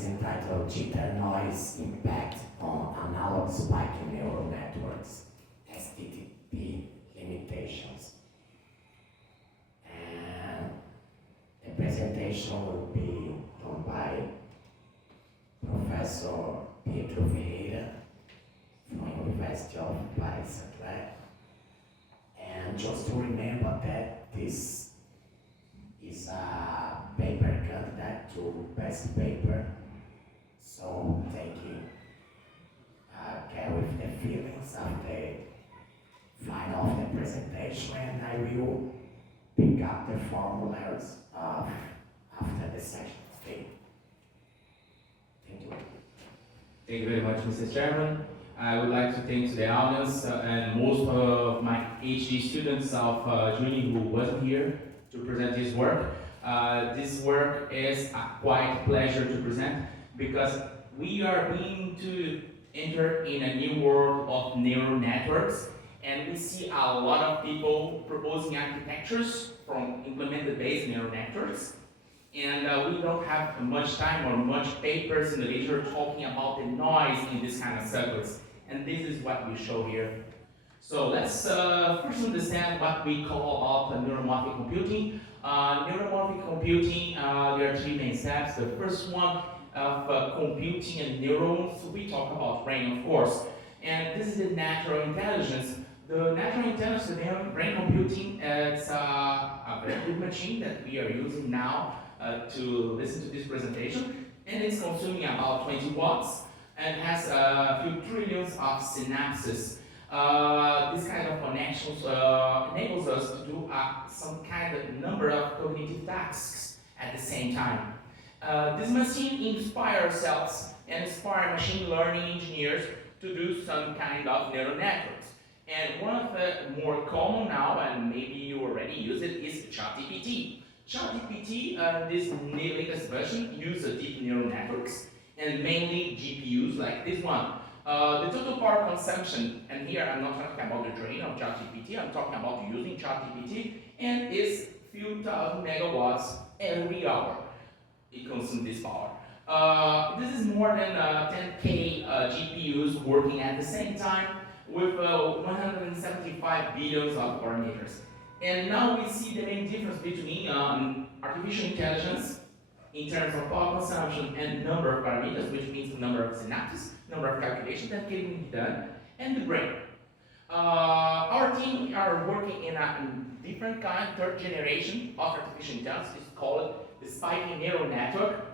is entitled Jitter Noise Impact on Analog Spiking Neural Networks, STDP Limitations. And the presentation will be done by Professor Pedro Ferreira from University of Paris. And just to remember that this is a paper candidate to best paper, so taking care with the feelings of the final of the presentation, and I will pick up the formulas after the session. Thank you. Thank you very much, Mr. Chairman. I would like to thank the audience and most of my PhD students of Juni who wasn't here to present this work. This work is a quite pleasure to present because we are going to enter in a new world of neural networks, and we see a lot of people proposing architectures from implemented based neural networks. And we don't have much time or much papers in the literature talking about the noise in this kind of circuits. And this is what we show here. So let's first understand what we call about neuromorphic computing. Neuromorphic computing, there are three main steps. The first one of computing a neuron, so we talk about brain, of course. And this is the natural intelligence. The natural intelligence, the brain computing, it's a very good machine that we are using now to listen to this presentation, and it's consuming about 20 watts and has a few trillions of synapses. This kind of connections enables us to do some kind of number of cognitive tasks at the same time. This machine inspires ourselves and inspire machine learning engineers to do some kind of neural networks. And one of the more common now, and maybe you already use it, is ChatGPT. ChatGPT, this latest version, uses deep neural networks and mainly GPUs like this one. The total power consumption, and here I'm not talking about the drain of ChatGPT, I'm talking about using ChatGPT, and is few thousand megawatts every hour. It consumes this power. This is more than 10K GPUs working at the same time with 175 billions of parameters. And now we see the main difference between artificial intelligence in terms of power consumption and number of parameters, which means the number of synapses, number of calculations that can be done, and the brain. Our team are working in a different kind, third generation of artificial intelligence. It's called the spiking neural network.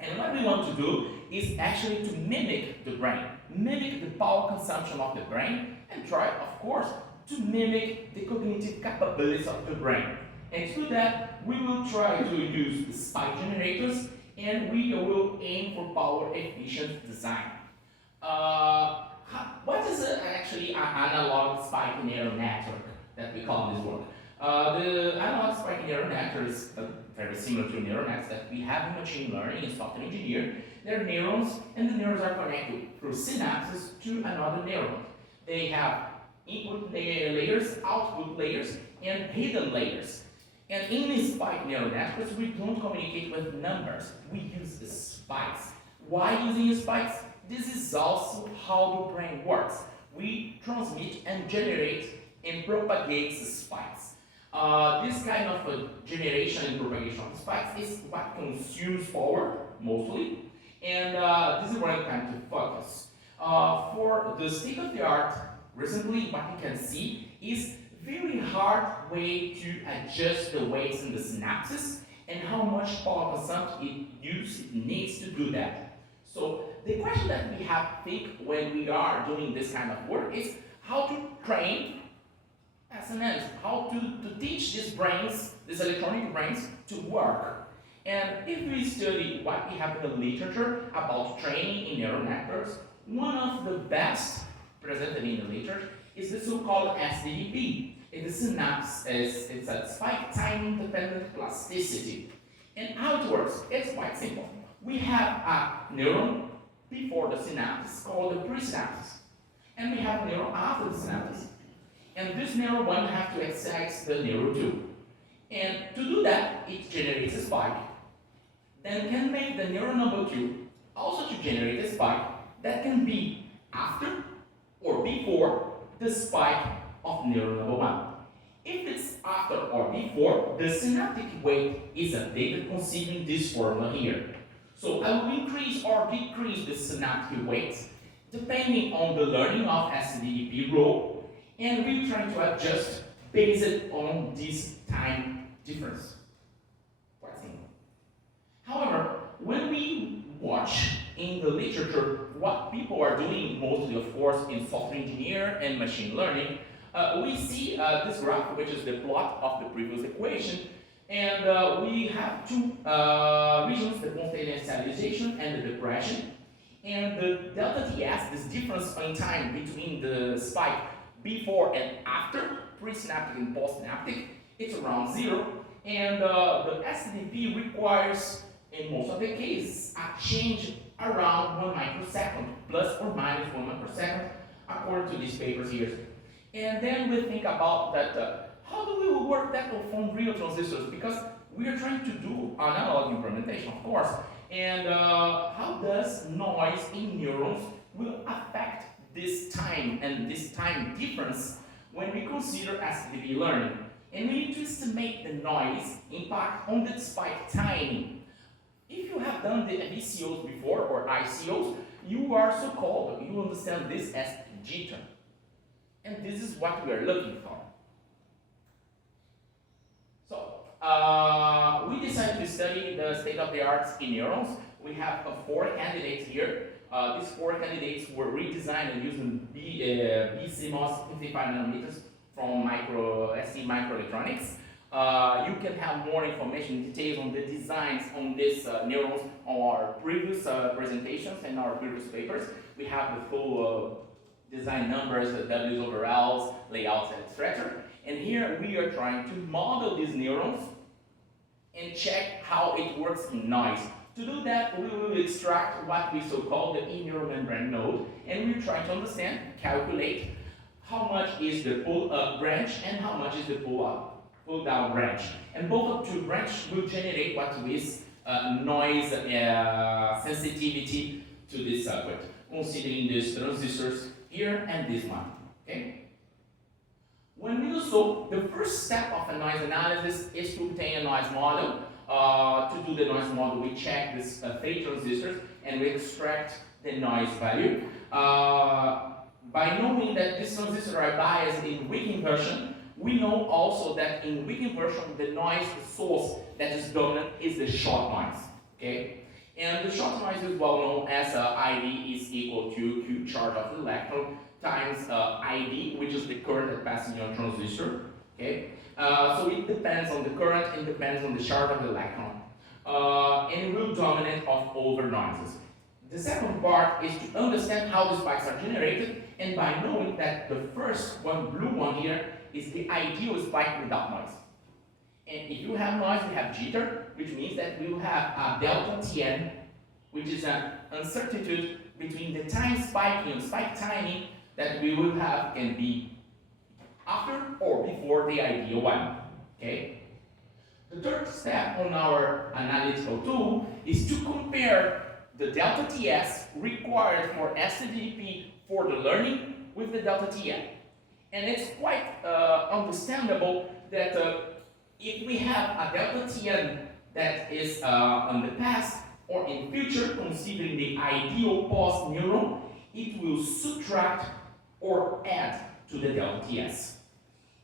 And what we want to do is actually to mimic the brain, mimic the power consumption of the brain, and try, of course, to mimic the cognitive capabilities of the brain. And to do that, we will try to use the spike generators, and we will aim for power efficient design. What is actually an analog spike neural network that we call this work? The analog spike neural network is very similar to neural nets that we have in machine learning and software engineering. They're neurons, and the neurons are connected through synapses to another neuron. They have input layers, output layers, and hidden layers. And in these spike neural networks, we don't communicate with numbers. We use the spikes. Why using spikes? This is also how the brain works. We transmit and generate and propagate the spikes. This kind of generation and propagation of spikes is what consumes power, mostly. And this is where I'm trying to focus. For the state of the art, recently what you can see is very hard way to adjust the weights in the synapses and how much power consumption it needs to do that. So the question that we have to think when we are doing this kind of work is how to train SNNs, how to teach these brains, these electronic brains, to work. And if we study what we have in the literature about training in neural networks, one of the best presented in the literature is the so-called STDP. It's a synapse, it's a spike time independent plasticity. And how it works, it's quite simple. We have a neuron before the synapse called the presynapse. And we have a neuron after the synapse. And this neuron 1 has to excite the neuron 2. And to do that, it generates a spike. Then can make the neuron number 2 also to generate a spike that can be after or before the spike of neuron number 1. If it's after or before, the synaptic weight is updated considering this formula here. So I will increase or decrease the synaptic weight depending on the learning of STDP role, and we're trying to adjust based on this time difference. Quite simple. However, when we watch in the literature what people are doing, mostly of course in software engineer and machine learning, we see this graph, which is the plot of the previous equation, and we have two regions, the spontaneous stabilization and the depression. And the delta TS, this difference in time between the spike before and after, presynaptic and postsynaptic, it's around 0. And the STDP requires, in most of the cases, a change around 1 microsecond, plus or minus 1 microsecond, according to these papers here. And then we think about that, how do we work that from real transistors? Because we are trying to do analog implementation, of course. And how does noise in neurons will affect this time and this time difference when we consider STDP learning? And we need to estimate the noise impact on the spike timing. If you have done the VCOs before or ICOs, you are so-called, you understand this as jitter. And this is what we are looking for. So, we decided to study the state-of-the-art in neurons. We have 4 candidates here. These 4 candidates were redesigned and using BCMOS 55 nanometers from ST Microelectronics. You can have more information, details on the designs on these neurons on our previous presentations and our previous papers. We have the full design numbers, W's over L's, layouts, etc. And here we are trying to model these neurons and check how it works in noise. To do that, we will extract what we so-call the in-neuromembrane node, and we try to understand, calculate how much is the pull-up branch and how much is the pull-down branch. And both of two branches will generate what is noise sensitivity to this circuit, considering these transistors here and this one. Okay? When we do so, the first step of a noise analysis is to obtain a noise model. To do the noise model, we check these 3 transistors and we extract the noise value. By knowing that these transistors are biased in weak inversion, we know also that in weak inversion, the noise source that is dominant is the short noise. Okay? And the short noise is well known as ID is equal to Q charge of the electron times ID, which is the current that passes on transistor. Okay, so it depends on the current and depends on the charge of the electron, and it will dominate of over noises. The second part is to understand how the spikes are generated, and by knowing that the first one, blue one here, is the ideal spike without noise. And if you have noise, we have jitter, which means that we will have a delta Tn, which is an uncertainty between the time spiking and spike timing that we will have can be after or before the ideal one. Okay? The third step on our analytical tool is to compare the delta Ts required for STDP for the learning with the delta Tn. And it's quite understandable that if we have a delta Tn that is in the past or in future, considering the ideal pulse neuron, it will subtract or add to the delta Ts.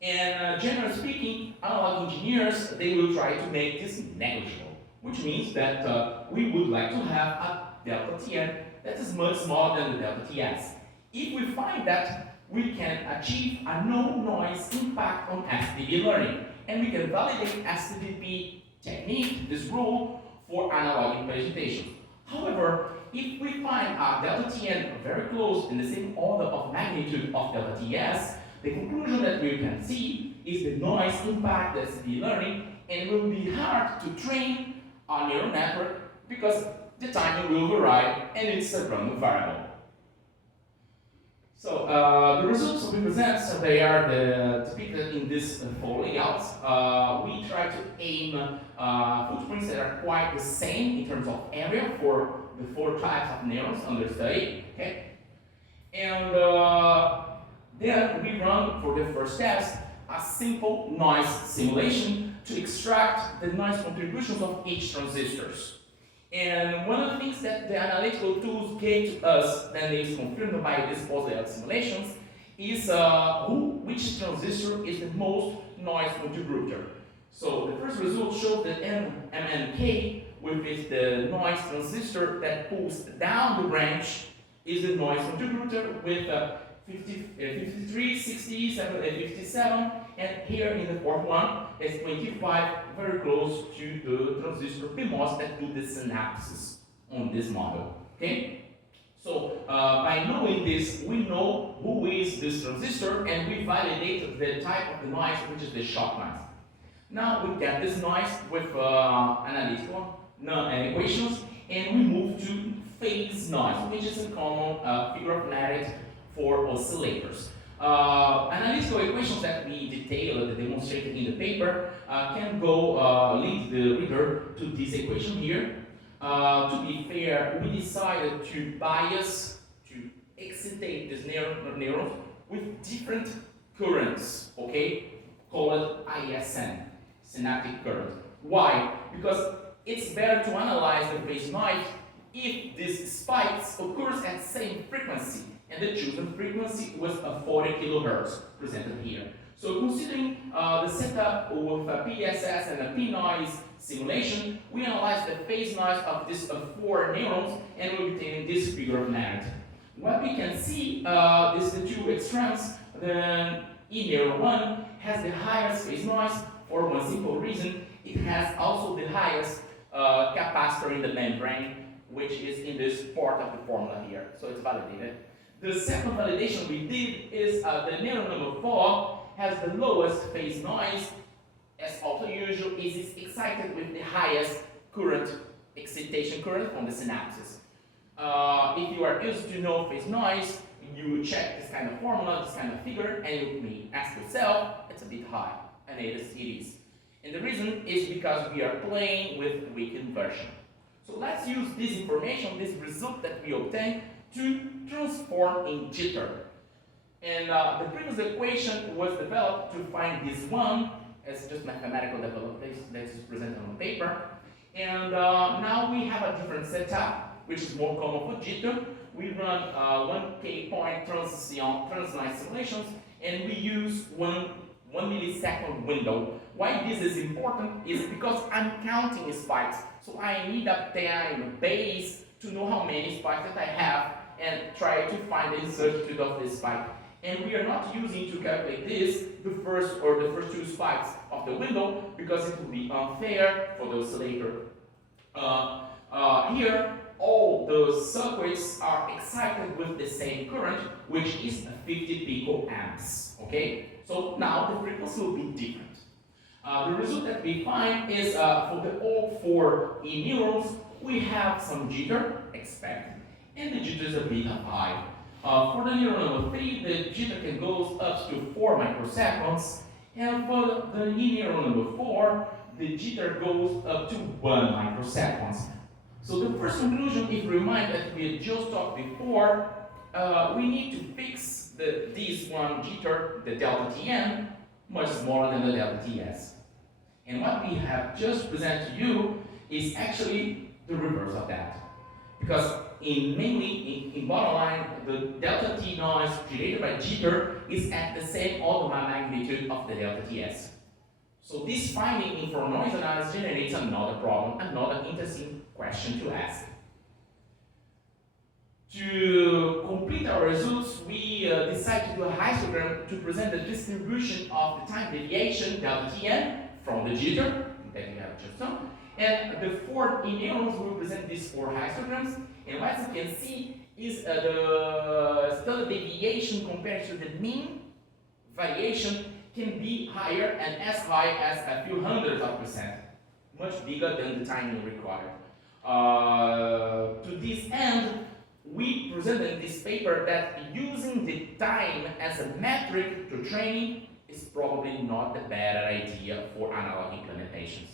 And generally speaking, analog engineers, they will try to make this negligible, which means that we would like to have a delta Tn that is much smaller than the delta Ts. If we find that, we can achieve a no noise impact on STDP learning, and we can validate STDP technique, this rule, for analog implementation. However, if we find a delta Tn very close in the same order of magnitude of delta Ts, the conclusion that we can see is the noise impact the STDP learning, and it will be hard to train a neural network because the timing will vary and it's a random variable. So the results we present, so they are depicted in this 4 layouts. We try to aim footprints that are quite the same in terms of area for the 4 types of neurons under study. Okay? And then we run for the first test a simple noise simulation to extract the noise contributions of each transistors. And one of the things that the analytical tools gave to us, then is confirmed by these post-layout simulations, is which transistor is the most noise contributor. So the first result showed that MNK, which is the noise transistor that pulls down the branch, is the noise contributor with 53, 60, 57, and here in the fourth one is 25, very close to the transistor PMOS that do the synapses on this model. Okay? So by knowing this, we know who is this transistor, and we validated the type of the noise, which is the shock noise. Now we get this noise with analytical equations, and we move to phase noise, which is a common figure of merit for oscillators. Analytical equations that we detailed, demonstrated in the paper, can go lead the reader to this equation here. To be fair, we decided to bias, to excitate these neurons with different currents, okay, called ISN, synaptic current. Why? Because it's better to analyze the phase noise if these spikes occurs at the same frequency, and the chosen frequency was a 40 kilohertz presented here. So considering the setup with a PSS and a P-noise simulation, we analyze the phase noise of these 4 neurons, and we obtain this figure of merit. What we can see is the 2 extremes. The E neuron 1 has the highest phase noise for one simple reason. It has also the highest capacitor in the membrane, which is in this part of the formula here. So it's validated. The second validation we did is the neuron number 4 has the lowest phase noise, as also usual, is excited with the highest current, excitation current from the synapses. If you are used to know phase noise, you check this kind of formula, this kind of figure, and you may ask yourself, it's a bit high, and it is. And the reason is because we are playing with weakened version. So let's use this information, this result that we obtained, to transform in jitter. And the previous equation was developed to find this one, as just mathematical development that is presented on paper. And now we have a different setup, which is more common for jitter. We run 1K point transline simulations, and we use one millisecond window. Why this is important is because I'm counting spikes, so I need a time base to know how many spikes that I have and try to find the incertitude of this spike. And we are not using to calculate this, the first 2 spikes of the window, because it would be unfair for the oscillator. Here, all the circuits are excited with the same current, which is 50 picoamps. Okay? So now the frequency will be different. The result that we find is for all 4 E neurons, we have some jitter, expected, and the jitter is a bit high. For the neuron number 3, the jitter can go up to 4 microseconds, and for the E neuron number 4, the jitter goes up to 1 microseconds. So the first conclusion, if you remind that we had just talked before, we need to fix this one jitter, the delta Tn, much smaller than the delta Ts. And what we have just presented to you is actually the reverse of that. Because mainly in bottom line, the delta T noise generated by jitter is at the same order of magnitude of the delta Ts. So this finding for noise analysis generates another problem, another interesting question to ask. To complete our results, we decided to do a histogram to present the distribution of the time deviation, delta Tn, from the jitter that we have just done. And the 4 E neurons will present these 4 histograms. And what you can see is the standard deviation compared to the mean variation can be higher and as high as a few hundreds of %, much bigger than the timing required. To this end, we presented in this paper that using the time as a metric to training is probably not the better idea for analog implementations.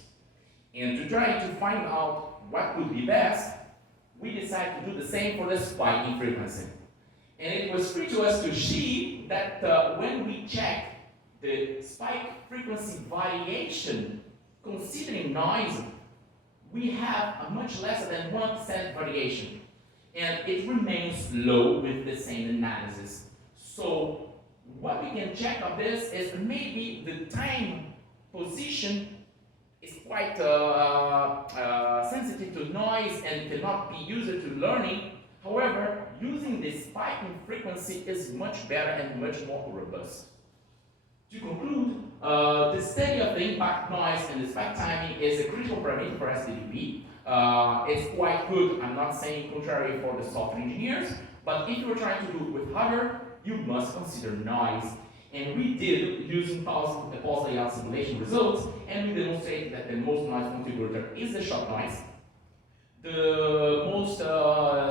And to try to find out what would be best, we decided to do the same for the spike in frequency. And it was free to us to see that when we check the spike frequency variation, considering noise, we have a much less than 1% variation. And it remains low with the same analysis. So what we can check of this is maybe the time position is quite sensitive to noise and cannot be used to learning. However, using the spike in frequency is much better and much more robust. To conclude, the study of the impact noise and the spike timing is a critical parameter for STDP. It's quite good, I'm not saying contrary for the software engineers, but if you're trying to do it with hardware, you must consider noise. And we did using pulse layout simulation results, and we demonstrated that the most noise contributor is the shock noise. The most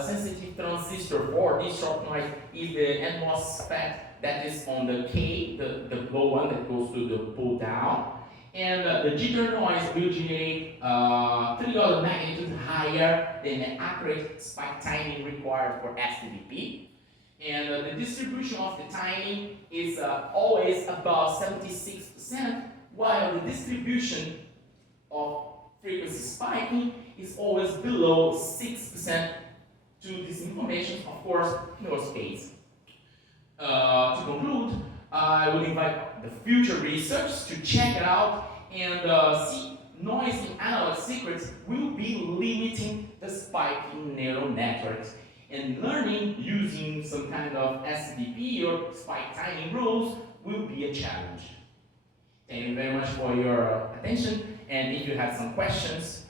sensitive transistor for this shock noise is the MOSFET that is on the K, the low one that goes to the pull down. And the jitter noise will generate 3 orders of magnitude higher than the accurate spike timing required for STDP. And the distribution of the timing is always above 76%, while the distribution of frequency spiking is always below 6%. To this information, of course, no space. To conclude, I would invite the future research to check it out and see noise in analog secrets will be limiting the spiking neural networks. And learning using some kind of STDP or spike timing rules will be a challenge. Thank you very much for your attention, and if you have some questions.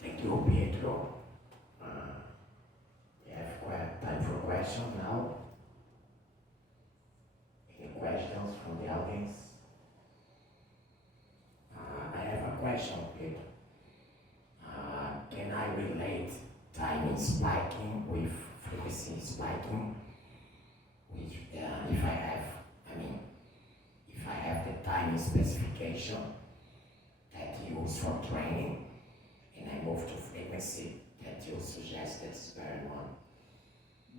Thank you, Pietro. We have time for questions now. Any questions from the audience? I have a question, Pietro. Can I relate timing spiking with frequency spiking? Which, if I have the timing specification that you use for training, and I move to frequency that you suggested is very one.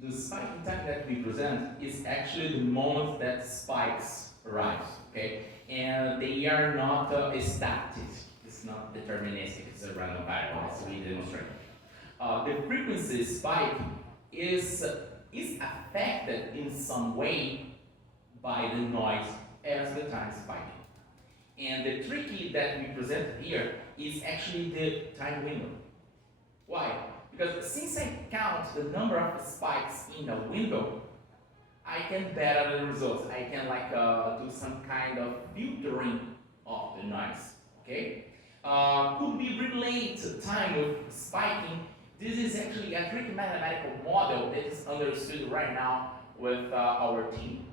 The spiking time that we present is actually the moment that spikes arise, okay? And they are not static. It's not deterministic. It's a random variable, as we demonstrated. The frequency spike is affected in some way by the noise as the time spiking. And the tricky that we presented here is actually the time window. Why? Because since I count the number of spikes in a window, I can better the results. I can do some kind of filtering of the noise. Okay? Could we relate time with spiking? This is actually a tricky mathematical model that is understood right now with our team.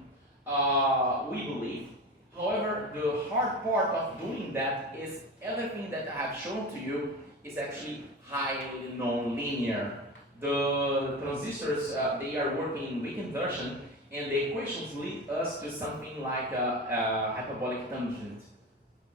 We believe. However, the hard part of doing that is everything that I have shown to you is actually highly non-linear. The transistors, they are working in weak inversion, and the equations lead us to something like a hyperbolic tangent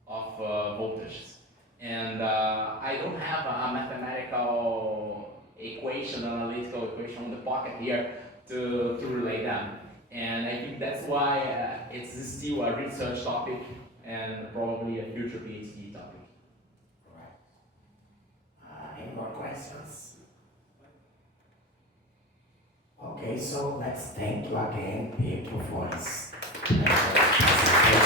of voltages. And I don't have a mathematical equation, analytical equation on the pocket here to relate them. And I think that's why it's still a research topic and probably a future PhD topic. All right. Any more questions? Okay, so let's thank you again, Pietro, for his presentation.